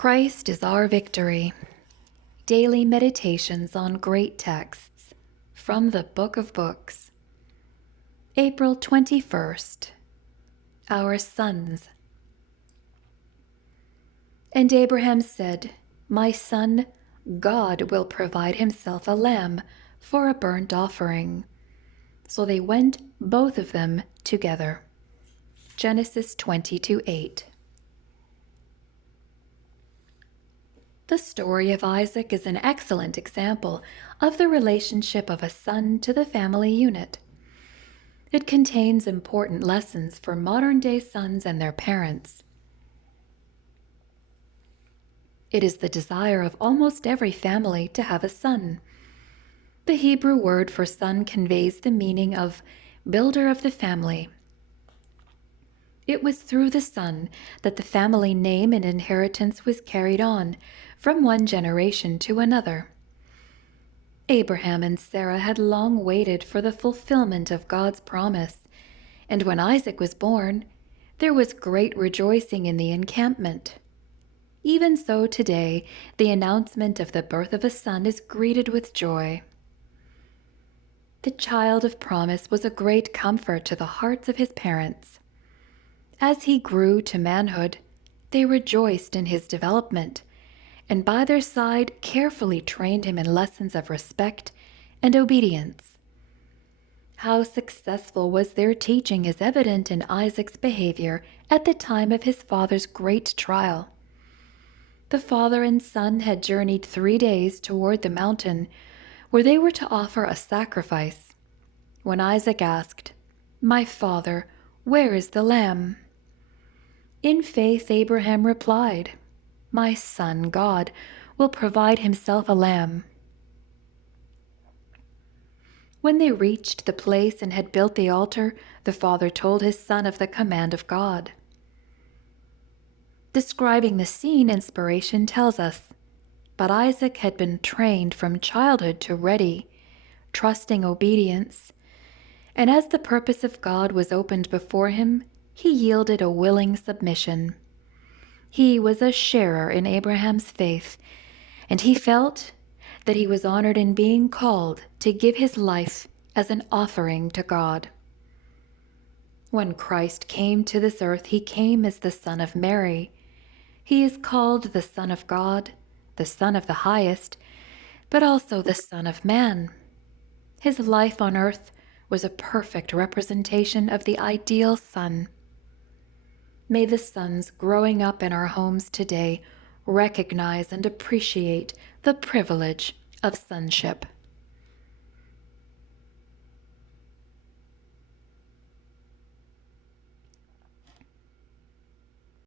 Christ is our victory. Daily meditations on great texts from the Book of Books. April 21st. Our sons. And Abraham said, "My son, God will provide himself a lamb for a burnt offering." So they went, both of them, together. Genesis 22:8. The story of Isaac is an excellent example of the relationship of a son to the family unit. It contains important lessons for modern-day sons and their parents. It is the desire of almost every family to have a son. The Hebrew word for son conveys the meaning of builder of the family. It was through the son that the family name and inheritance was carried on from one generation to another. Abraham and Sarah had long waited for the fulfillment of God's promise, and when Isaac was born, there was great rejoicing in the encampment. Even so today, the announcement of the birth of a son is greeted with joy. The child of promise was a great comfort to the hearts of his parents. As he grew to manhood, they rejoiced in his development, and by their side carefully trained him in lessons of respect and obedience. How successful was their teaching is evident in Isaac's behavior at the time of his father's great trial. The father and son had journeyed 3 days toward the mountain where they were to offer a sacrifice. When Isaac asked, "My father, where is the lamb?" In faith, Abraham replied, "My son, God will provide himself a lamb." When they reached the place and had built the altar, the father told his son of the command of God. Describing the scene, inspiration tells us, "But Isaac had been trained from childhood to ready, trusting obedience, and as the purpose of God was opened before him, he yielded a willing submission." He was a sharer in Abraham's faith, and he felt that he was honored in being called to give his life as an offering to God. When Christ came to this earth, he came as the Son of Mary. He is called the Son of God, the Son of the Highest, but also the Son of Man. His life on earth was a perfect representation of the ideal Son. May the sons growing up in our homes today recognize and appreciate the privilege of sonship.